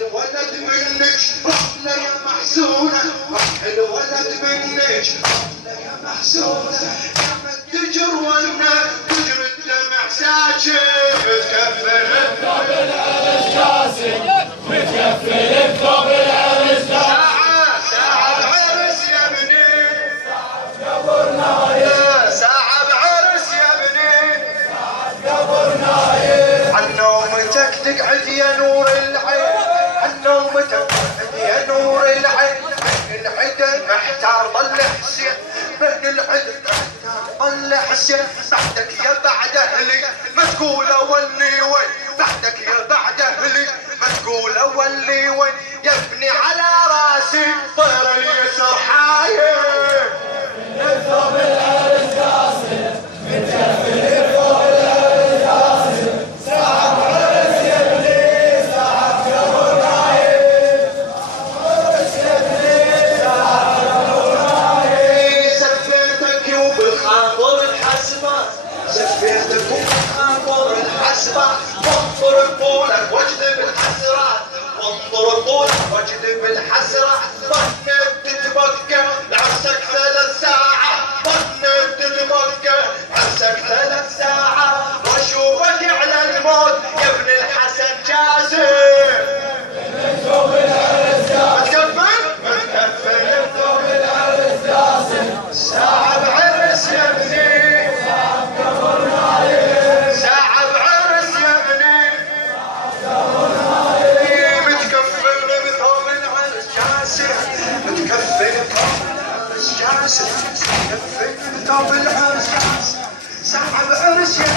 الولد منك رحنا يا محزونة، راح الولد منك رحنا يا محزونة، كما التجر ونا تجر الدمع ساكن متكفل بثوب العرس جاسم، متكفل بثوب العرس جاسم. ساعة بعرس يا ابني، ساعة قبر نايم، ساعة بعرس يا ابني، ساعة قبر نايم. عن نومتك تقعد يا نور العين، عن نومتك تقعد يا نور العين، من العدن محتار ضل حسين، من العدن محتار ضل حسين. بعدك يا بعد اهلي ما تقول اولي وين، بعدك يا بعد اهلي ما تقول اولي وين، يا ابني على راسي طير اليسر حايم. بثوب العرس جاسم، متكفل بثوب العرس جاسم. ساعة بعرس يا ابني، ساعة قبر نايم، عرس يا ابني، ساعة قبر نايم. سفيتك وبالخاطر الحسبة، سفيتك وبالخاطر الحسبة، وانظر طولك واجذب الحسرات، وانظر طولك واجذب الحسرات. ظنيت تتبقى عرسك 3 ساعات، ظنيت تتبقى عرسك 3 ساعات، واشوفك